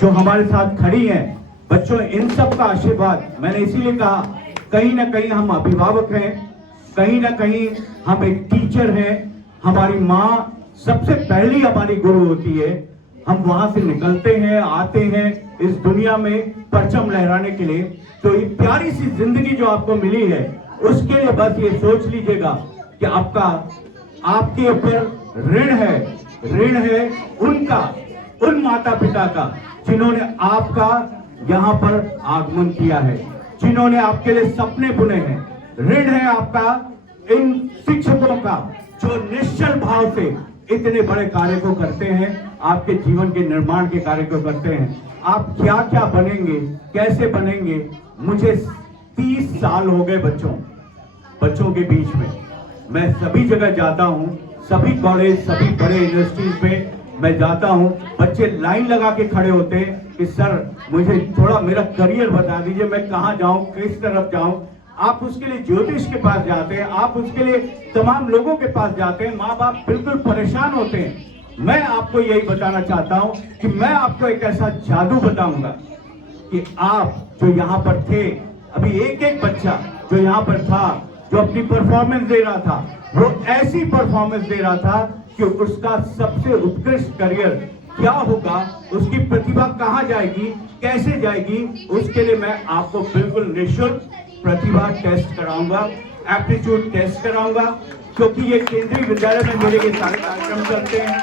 जो हमारे साथ खड़ी हैं बच्चों, इन सब का आशीर्वाद, मैंने इसीलिए कहा कहीं ना कहीं हम अभिभावक हैं, कहीं ना कहीं हम एक टीचर हैं, हमारी माँ सबसे पहली हमारी गुरु होती है। हम वहां से निकलते हैं, आते हैं इस दुनिया में परचम लहराने के लिए। तो ये प्यारी सी जिंदगी जो आपको मिली है उसके लिए बस ये सोच लीजिएगा कि आपका आपके ऊपर ऋण है उनका, उन माता पिता का जिन्होंने आपका यहाँ पर आगमन किया है, जिन्होंने आपके लिए सपने बुने हैं। ऋण है आपका इन शिक्षकों का जो निश्चल भाव से इतने बड़े कार्य को करते हैं, आपके जीवन के निर्माण के कार्य को करते हैं। आप क्या क्या बनेंगे, कैसे बनेंगे, मुझे 30 साल हो गए बच्चों के बीच में। मैं सभी जगह जाता हूँ, सभी कॉलेज, सभी बड़े यूनिवर्सिटीज में मैं जाता हूँ। बच्चे लाइन लगा के खड़े होते हैं कि सर मुझे थोड़ा मेरा करियर बता दीजिए, मैं कहाँ जाऊँ, किस तरफ जाऊँ। आप उसके लिए ज्योतिष के पास जाते हैं, आप उसके लिए तमाम लोगों के पास जाते हैं, माँ बाप बिल्कुल परेशान होते हैं। मैं आपको यही बताना चाहता हूँ कि मैं आपको एक ऐसा जादू बताऊंगा कि आप जो यहाँ पर थे, अभी एक एक बच्चा जो यहाँ पर था, जो अपनी परफॉर्मेंस दे रहा था, वो ऐसी परफॉर्मेंस दे रहा था कि उसका सबसे उत्कृष्ट करियर क्या होगा, उसकी प्रतिभा कहाँ जाएगी, कैसे जाएगी, उसके लिए मैं आपको बिल्कुल निःशुल्क प्रतिभा टेस्ट कराऊंगा, एप्टीट्यूड टेस्ट कराऊंगा। क्योंकि ये केंद्रीय विद्यालय में मेरे ये सारे कार्यक्रम चलते हैं,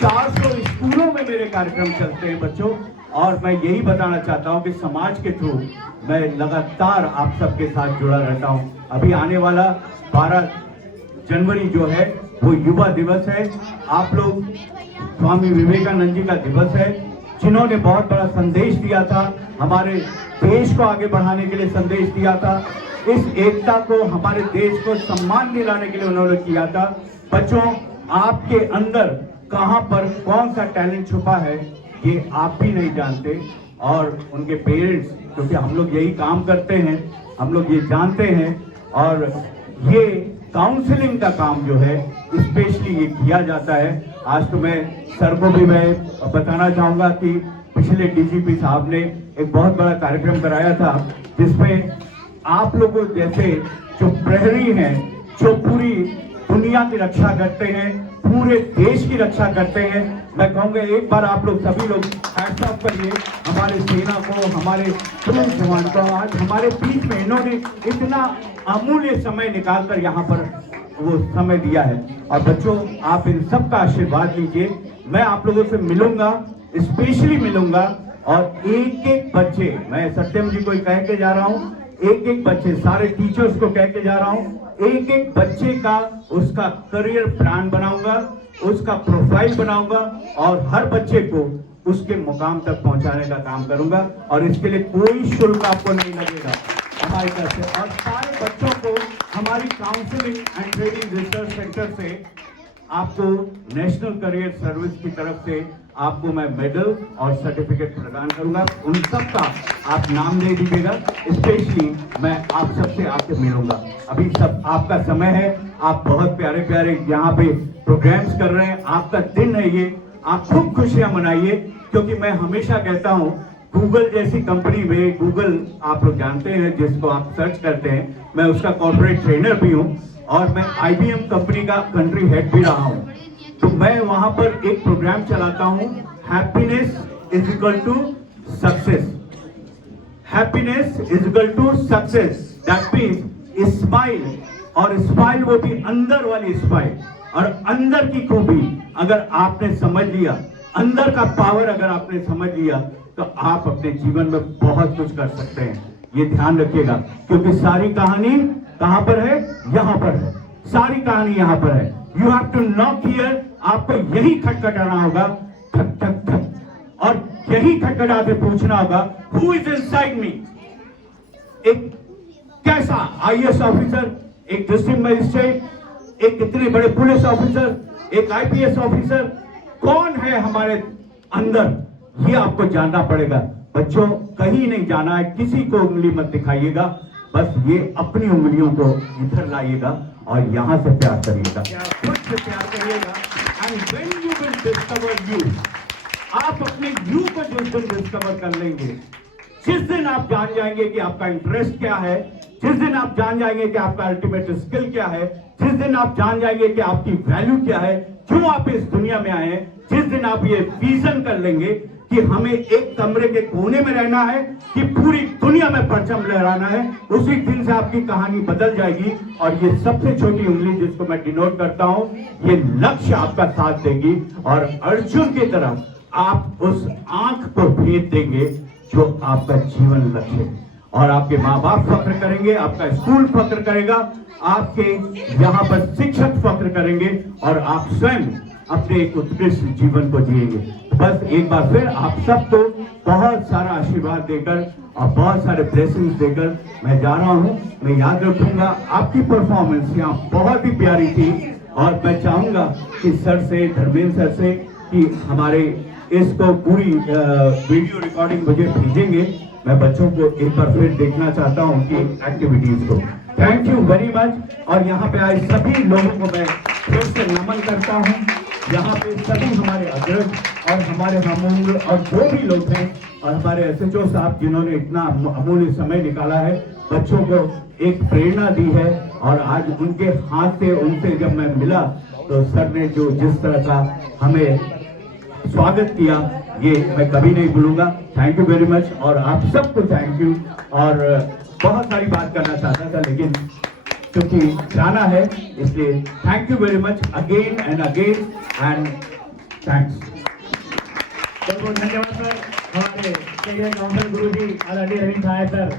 400 स्कूलों में मेरे कार्यक्रम चलते हैं बच्चों। और मैं यही बताना चाहता हूं कि समाज के थ्रू मैं लगातार आप सबके साथ जुड़ा रहता हूं। अभी आने वाला 12 जनवरी जो है वो युवा दिवस है। आप लोग स्वामी विवेकानंद जी का दिवस है, जिन्होंने बहुत बड़ा संदेश दिया था, हमारे देश को आगे बढ़ाने के लिए संदेश दिया था, इस एकता को, हमारे देश को सम्मान दिलाने के लिए उन्होंने किया था। बच्चों, आपके अंदर कहां पर कौन सा टैलेंट छुपा है ये आप भी नहीं जानते, और उनके पेरेंट्स, क्योंकि हम लोग यही काम करते हैं, हम लोग ये जानते हैं। और ये काउंसलिंग का काम जो है स्पेशली ये किया जाता है। आज तो मैं सर को भी मैं बताना चाहूंगा कि पिछले डीजीपी साहब ने एक बहुत बड़ा कार्यक्रम कराया था, जिसमें आप लोगों जैसे जो प्रहरी हैं, जो पूरी दुनिया की रक्षा करते हैं, पूरे देश की रक्षा करते हैं, मैं कहूँगा एक बार आप लोग सभी लोग हैट्स ऑफ करिए हमारे सेना को, हमारे पुलिस जवान को। आज हमारे बीच में इन्होंने इतना अमूल्य समय निकालकर यहाँ पर वो समय दिया है। और बच्चों, आप इन सब का आशीर्वाद लीजिए। मैं आप लोगों से मिलूंगा, स्पेशली मिलूंगा, और एक एक बच्चे, मैं सत्यम जी को कह के जा रहा हूँ, एक एक बच्चे, सारे टीचर्स को कह के जा रहा हूँ, एक एक बच्चे का उसका करियर प्लान बनाऊंगा, उसका प्रोफाइल बनाऊंगा, और हर बच्चे को उसके मुकाम तक पहुंचाने का काम करूंगा। और इसके लिए कोई शुल्क आपको नहीं लगेगा हमारी तरफ से। और सारे बच्चों को हमारी counselling and training research centre से आपको नेशनल करियर सर्विस की तरफ से आपको मैं मेडल और सर्टिफिकेट प्रदान करूंगा। उन सब का आप नाम दे दीजिएगा, स्पेशली मैं आप सबसे आके मिलूंगा। अभी सब आपका समय है, आप बहुत प्यारे प्यारे यहाँ पे प्रोग्राम्स कर रहे हैं, आपका दिन है ये, आप खूब खुशियां मनाइए। क्योंकि मैं हमेशा कहता हूँ, गूगल जैसी कंपनी में, गूगल आप लोग जानते हैं जिसको आप सर्च करते हैं, मैं उसका कॉर्पोरेट ट्रेनर भी हूँ, और मैं IBM कंपनी का कंट्री हेड भी रहा हूँ। तो मैं वहां पर एक प्रोग्राम चलाता हूँ, happiness is equal to success. Happiness is equal to success, that means smile, और स्माइल वो भी अंदर वाली स्माइल, और अंदर की खूबी अगर आपने समझ लिया, अंदर का पावर अगर आपने समझ लिया, तो आप अपने जीवन में बहुत कुछ कर सकते हैं। ये ध्यान रखिएगा, क्योंकि सारी कहानी कहां पर है? यहां पर है, सारी कहानी यहां पर है। You have to knock here, आपको यही खटखटाना होगा, ठक ठक ठक, और यही खटखटाते पूछना होगा, हु इज इनसाइड मी? एक कैसा IAS ऑफिसर, एक डिस्ट्रिक्ट मजिस्ट्रेट, एक इतने बड़े पुलिस ऑफिसर, एक IPS ऑफिसर, कौन है हमारे अंदर? ये आपको जानना पड़ेगा। बच्चों, कहीं नहीं जाना है, किसी को उंगली मत दिखाइएगा, बस ये अपनी उंगलियों को इधर लाइएगा और यहां से प्यार करिएगा, खुद से प्यार करिएगा। And when you will discover you, आप अपने यू को जिस दिन डिस्कवर कर लेंगे, जिस दिन आप जान जाएंगे कि आपका इंटरेस्ट क्या है, जिस दिन आप जान जाएंगे कि आपका अल्टीमेट स्किल क्या है, जिस दिन आप जान जाएंगे कि आपकी वैल्यू क्या है, क्यों आप इस दुनिया में आए हैं, जिस दिन आप ये विजन कर लेंगे कि हमें एक कमरे के कोने में रहना है कि पूरी दुनिया में परचम लहराना है, उसी दिन से आपकी कहानी बदल जाएगी। और ये सबसे छोटी उंगली जिसको मैं डिनोट करता हूं, ये लक्ष्य आपका साथ देगी और अर्जुन की तरह आप उस आंख को भेद देंगे जो आपका जीवन लक्ष्य है। और आपके माँ बाप फक्र करेंगे, आपका स्कूल फक्र करेगा, आपके यहाँ पर शिक्षक फक्र करेंगे और आप स्वयं अपने एक उत्कृष्ट जीवन को जिएंगे। बस एक बार फिर आप सबको बहुत सारा आशीर्वाद देकर और बहुत सारे ब्लेसिंग्स देकर मैं जा रहा हूँ। मैं याद रखूंगा आपकी परफॉर्मेंस यहाँ बहुत ही प्यारी थी और मैं चाहूंगा कि सर से, धर्मेंद्र सर से, कि हमारे इसको पूरी वीडियो रिकॉर्डिंग मुझे भेजेंगे। मैं बच्चों को एक बार फिर देखना चाहता हूं कि एक्टिविटीज को। Thank you very much. और यहाँ पे आए सभी लोगों को मैं फिर से नमन करता हूँ। यहाँ पे सभी हमारे अग्रज और हमारे मामूल और जो भी लोग हैं और हमारे एसएचओ साहब जिन्होंने इतना अमूल्य समय निकाला है, बच्चों को एक प्रेरणा दी है। और आज उनके हाथ से, उनसे जब मैं मिला तो सर ने जो जिस तरह का हमें स्वागत किया, ये मैं कभी नहीं भूलूंगा। Thank you very much. और आप सबको थैंक यू। और बहुत सारी बात करना चाहता था लेकिन क्योंकि जाना है, इसलिए thank you very much again and thanks. बहुत बहुत धन्यवाद सर। हमारे गुरु जी आदरणीय रविंद्र सहाय सर।